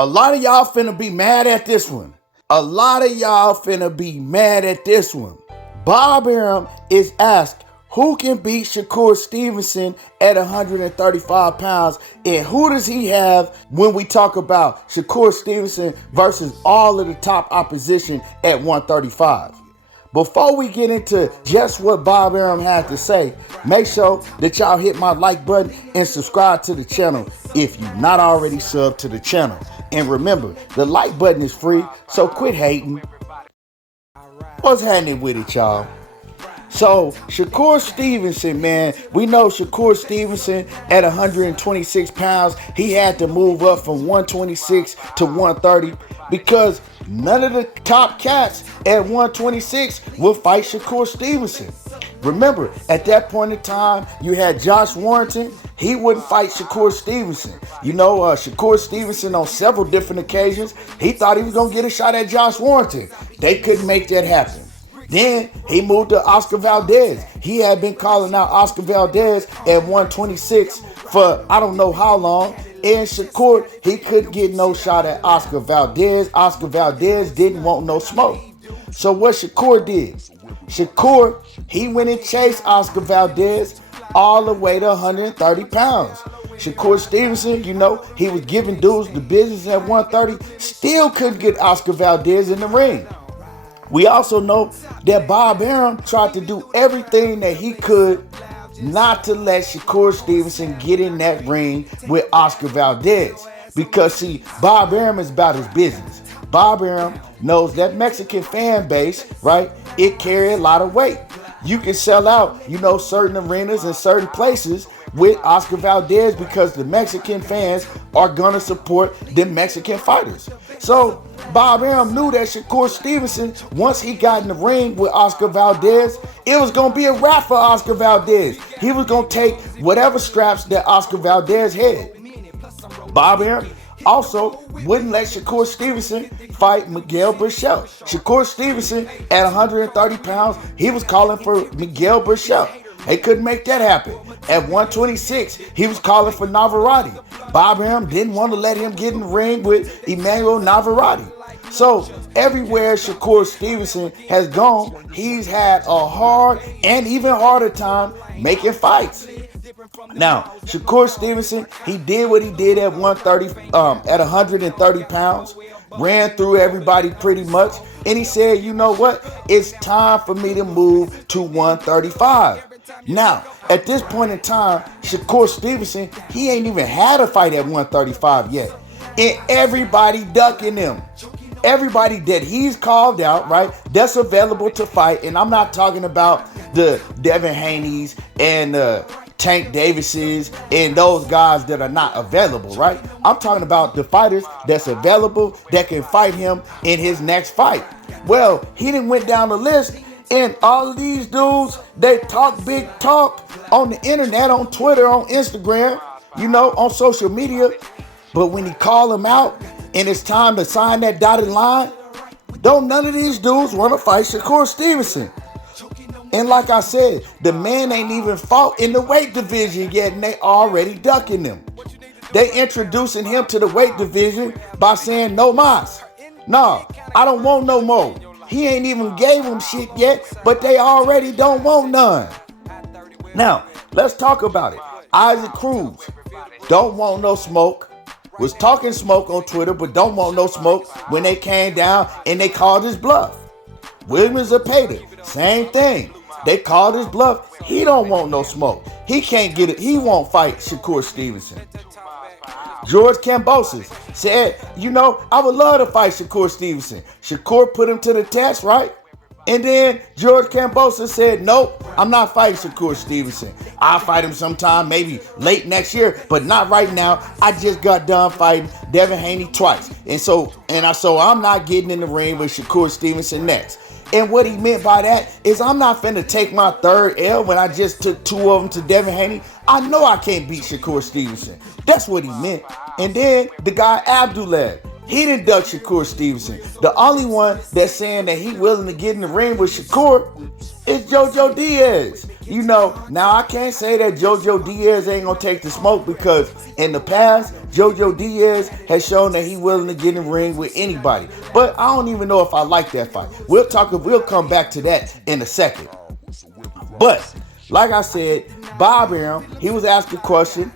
A lot of y'all finna be mad at this one. Bob Arum is asked who can beat Shakur Stevenson at 135 pounds, and who does he have when we talk about Shakur Stevenson versus all of the top opposition at 135? Before we get into just what Bob Arum had to say, make sure that y'all hit my like button and subscribe to the channel if you're not already subbed to the channel. And remember, the like button is free, so quit hating. What's happening with it, y'all? So, Shakur Stevenson, man, we know Shakur Stevenson at 126 pounds, he had to move up from 126 to 130 because none of the top cats at 126 will fight Shakur Stevenson. Remember, at that point in time, you had Josh Warrington. He wouldn't fight Shakur Stevenson. You know, Shakur Stevenson on several different occasions, he thought he was going to get a shot at Josh Warrington. They couldn't make that happen. Then he moved to Oscar Valdez. He had been calling out Oscar Valdez at 126 for I don't know how long. And Shakur, he couldn't get no shot at Oscar Valdez. Oscar Valdez didn't want no smoke. So what Shakur did? Shakur, he went and chased Oscar Valdez all the way to 130 pounds. Shakur Stevenson, you know, he was giving dudes the business at 130. Still couldn't get Oscar Valdez in the ring. We also know that Bob Arum tried to do everything that he could not to let Shakur Stevenson get in that ring with Oscar Valdez. Because, see, Bob Arum is about his business. Bob Arum knows that Mexican fan base, right, it carry a lot of weight. You can sell out, you know, certain arenas and certain places with Oscar Valdez because the Mexican fans are going to support the Mexican fighters. So Bob Arum knew that Shakur Stevenson, once he got in the ring with Oscar Valdez, it was going to be a wrap for Oscar Valdez. He was going to take whatever straps that Oscar Valdez had. Bob Arum also wouldn't let Shakur Stevenson fight Miguel Berchelt. Shakur Stevenson at 130 pounds, he was calling for Miguel Berchelt. They couldn't make that happen. At 126, he was calling for Navarrete. Bob Arum didn't want to let him get in the ring with Emmanuel Navarrete. So everywhere Shakur Stevenson has gone, he's had a hard and even harder time making fights. Now, Shakur Stevenson, he did what he did at 130 pounds, ran through everybody pretty much, and he said, you know what? It's time for me to move to 135. Now, at this point in time, Shakur Stevenson, he ain't even had a fight at 135 yet. And everybody ducking him. Everybody that he's called out, right, that's available to fight. And I'm not talking about the Devin Haneys and Tank Davises and those guys that are not available, right? I'm talking about the fighters that's available that can fight him in his next fight. Well, he done went down the list, and all of these dudes, they talk big talk on the internet, on Twitter, on Instagram, you know, on social media. But when he call them out and it's time to sign that dotted line, don't none of these dudes want to fight Shakur Stevenson. And like I said, the man ain't even fought in the weight division yet, and they already ducking him. They introducing him to the weight division by saying no mas. No, I don't want no more. He ain't even gave him shit yet, but they already don't want none. Now, let's talk about it. Isaac Cruz don't want no smoke. Was talking smoke on Twitter, but don't want no smoke when they came down and they called his bluff. Williams Zepeda, same thing. They called his bluff. He don't want no smoke. He can't get it. He won't fight Shakur Stevenson. George Kambosos said, you know, I would love to fight Shakur Stevenson. Shakur put him to the test, right? And then George Kambosos said, nope, I'm not fighting Shakur Stevenson. I'll fight him sometime, maybe late next year, but not right now. I just got done fighting Devin Haney twice. So I'm not getting in the ring with Shakur Stevenson next. And what he meant by that is I'm not finna take my third L when I just took two of them to Devin Haney. I know I can't beat Shakur Stevenson. That's what he meant. And then the guy Abdullah, he didn't duck Shakur Stevenson. The only one that's saying that he willing to get in the ring with Shakur is JoJo Diaz. Now I can't say that JoJo Diaz ain't gonna take the smoke, because in the past, JoJo Diaz has shown that he's willing to get in the ring with anybody. But I don't even know if I like that fight. We'll come back to that in a second. But like I said, Bob Arum, he was asked the question,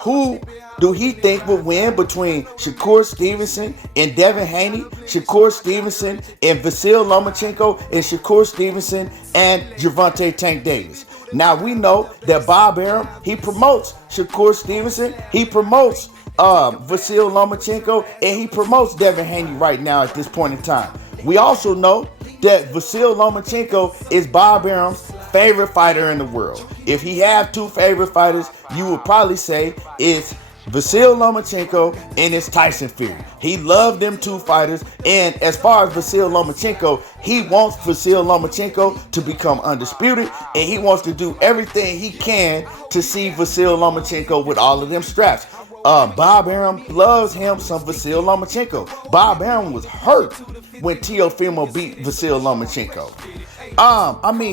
who do he think would win between Shakur Stevenson and Devin Haney, Shakur Stevenson and Vasyl Lomachenko, and Shakur Stevenson and Gervonta Tank Davis. Now we know that Bob Arum, he promotes Shakur Stevenson, he promotes Vasyl Lomachenko, and he promotes Devin Haney right now at this point in time. We also know that Vasyl Lomachenko is Bob Arum's favorite fighter in the world. If he have two favorite fighters, you would probably say it's Vasyl Lomachenko and it's Tyson Fury. He loved them two fighters, and as far as Vasyl Lomachenko, he wants Vasyl Lomachenko to become undisputed, and he wants to do everything he can to see Vasyl Lomachenko with all of them straps. Bob Arum loves him some Vasyl Lomachenko. Bob Arum was hurt when Teofimo beat Vasyl Lomachenko.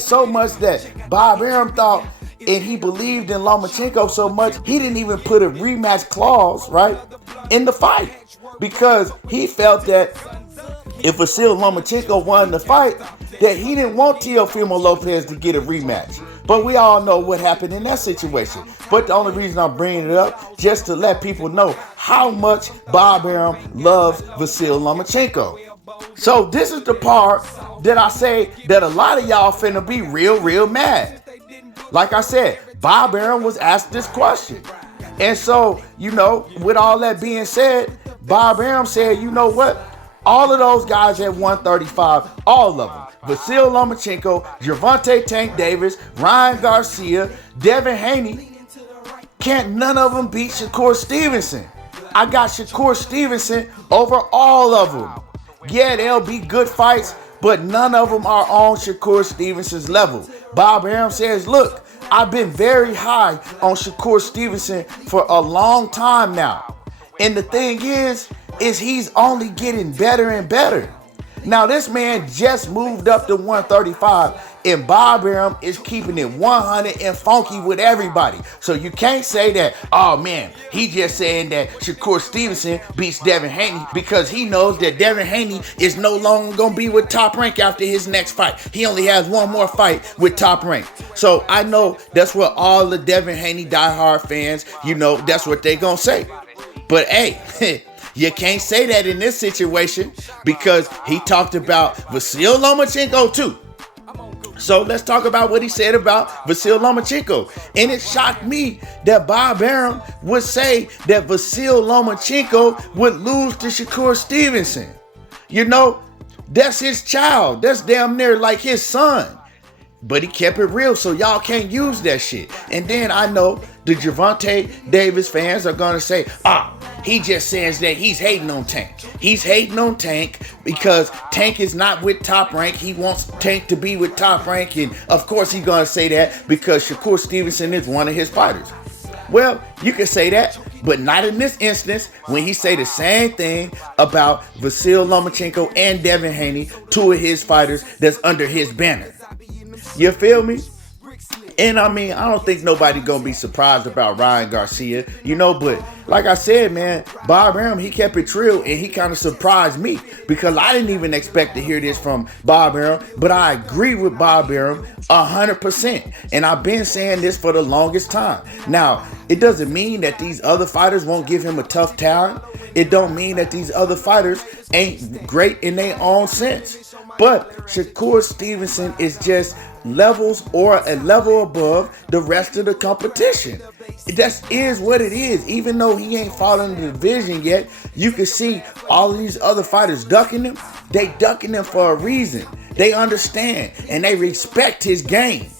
So much that Bob Arum thought, and he believed in Lomachenko so much, he didn't even put a rematch clause, right, in the fight, because he felt that if Vasyl Lomachenko won the fight, that he didn't want Teofimo Lopez to get a rematch. But we all know what happened in that situation. But the only reason I'm bringing it up, just to let people know how much Bob Arum loves Vasyl Lomachenko. So this is the part that I say that a lot of y'all finna be real mad. Like I said, Bob Arum was asked this question. And so, with all that being said, Bob Arum said, you know what? All of those guys at 135, all of them, Vasyl Lomachenko, Gervonta Tank Davis, Ryan Garcia, Devin Haney, can't none of them beat Shakur Stevenson. I got Shakur Stevenson over all of them. Yeah, they'll be good fights, but none of them are on Shakur Stevenson's level. Bob Arum says, look, I've been very high on Shakur Stevenson for a long time now. And the thing is he's only getting better and better. Now, this man just moved up to 135, and Bob Arum is keeping it 100 and funky with everybody. So you can't say that, oh man, he just saying that Shakur Stevenson beats Devin Haney because he knows that Devin Haney is no longer going to be with Top Rank after his next fight. He only has one more fight with Top Rank. So I know that's what all the Devin Haney diehard fans, that's what they going to say. But hey, you can't say that in this situation, because he talked about Vasyl Lomachenko too. So let's talk about what he said about Vasyl Lomachenko. And it shocked me that Bob Arum would say that Vasyl Lomachenko would lose to Shakur Stevenson. That's his child. That's damn near like his son. But he kept it real, so y'all can't use that shit. And then I know the Gervonta Davis fans are going to say, he just says that he's hating on Tank. He's hating on Tank because Tank is not with Top Rank. He wants Tank to be with Top Rank. And of course he's going to say that because Shakur Stevenson is one of his fighters. Well, you can say that, but not in this instance when he say the same thing about Vasyl Lomachenko and Devin Haney, two of his fighters that's under his banner. You feel me? And I don't think nobody gonna be surprised about Ryan Garcia, but like I said, man, Bob Arum, he kept it real, and he kind of surprised me because I didn't even expect to hear this from Bob Arum, but I agree with Bob Arum 100%, and I've been saying this for the longest time. Now, it doesn't mean that these other fighters won't give him a tough time. It don't mean that these other fighters ain't great in their own sense, but Shakur Stevenson is just levels or a level above the rest of the competition. That is what it is. Even though he ain't fallen in the division yet, you can see all of these other fighters ducking him. They ducking him for a reason. They understand and they respect his game.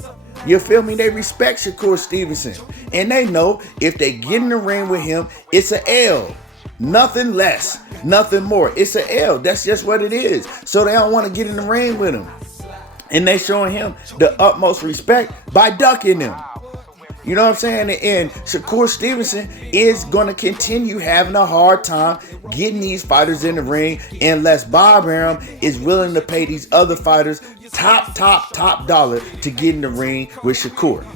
You feel me? They respect Shakur Stevenson. And they know if they get in the ring with him, it's an L. Nothing less, nothing more. It's an L. That's just what it is. So they don't want to get in the ring with him. And they showing him the utmost respect by ducking him. You know what I'm saying? And Shakur Stevenson is going to continue having a hard time getting these fighters in the ring unless Bob Arum is willing to pay these other fighters top dollar to get in the ring with Shakur.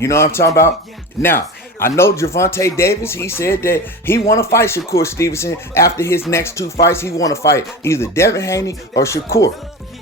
You know what I'm talking about? Now, I know Gervonta Davis, he said that he want to fight Shakur Stevenson after his next 2 fights. He want to fight either Devin Haney or Shakur.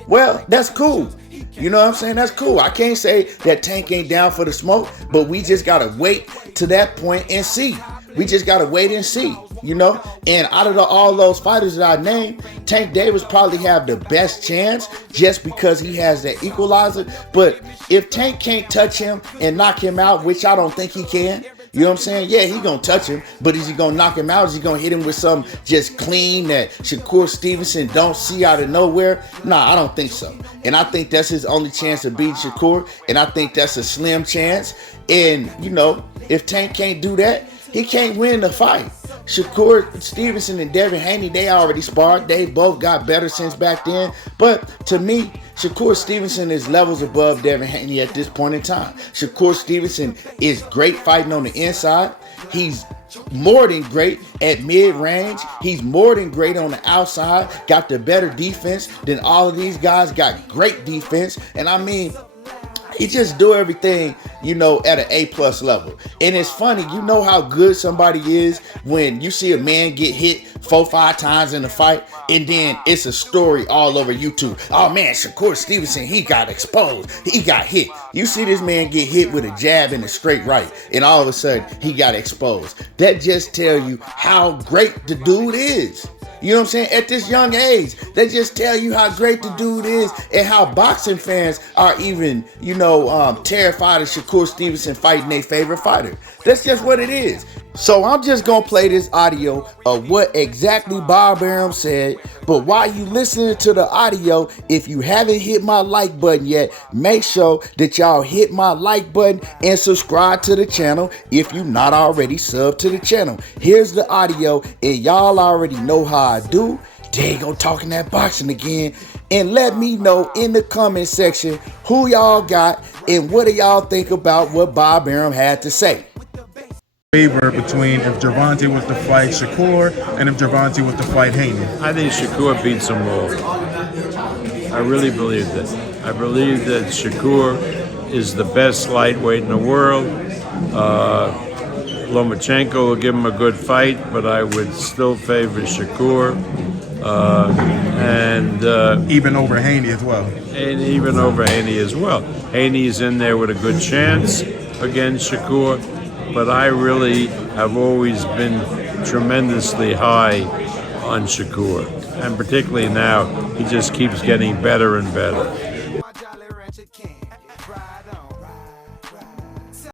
Well, that's cool. You know what I'm saying? That's cool. I can't say that Tank ain't down for the smoke, but we just got to wait to that point and see. We just got to wait and see, you know? And out of all those fighters that I named, Tank Davis probably have the best chance just because he has that equalizer. But if Tank can't touch him and knock him out, which I don't think he can, you know what I'm saying? Yeah, he gonna touch him, but is he gonna knock him out? Is he gonna hit him with some just clean that Shakur Stevenson don't see out of nowhere? Nah, I don't think so. And I think that's his only chance to beat Shakur, and I think that's a slim chance. And, you know, if Tank can't do that, he can't win the fight. Shakur Stevenson and Devin Haney, they already sparred. They both got better since back then. But to me, Shakur Stevenson is levels above Devin Haney at this point in time. Shakur Stevenson is great fighting on the inside. He's more than great at mid-range. He's more than great on the outside. Got the better defense than all of these guys. Got great defense. And I mean, he just do everything, you know, at an A+ level. And it's funny, you know how good somebody is when you see a man get hit 4-5 times in a fight, and then it's a story all over YouTube. Oh man, Shakur Stevenson, he got exposed. He got hit. You see this man get hit with a jab and a straight right, and all of a sudden he got exposed. That just tell you how great the dude is. You know what I'm saying? At this young age, they just tell you how great the dude is and how boxing fans are even, you know, terrified of Shakur Stevenson fighting their favorite fighter. That's just what it is. So I'm just going to play this audio of what exactly Bob Arum said. But while you listening to the audio, if you haven't hit my like button yet, make sure that y'all hit my like button and subscribe to the channel if you not already subbed to the channel. Here's the audio, and y'all already know how I do. There you go, talking that boxing again. And let me know in the comment section who y'all got and what do y'all think about what Bob Arum had to say. Favor between if Gervonta was to fight Shakur and if Gervonta was to fight Haney. I think Shakur beats them all. I really believe that. I believe that Shakur is the best lightweight in the world. Lomachenko will give him a good fight, but I would still favor Shakur. Even over Haney as well. And even over Haney as well. Haney's in there with a good chance against Shakur. But I really have always been tremendously high on Shakur. And particularly now, he just keeps getting better and better.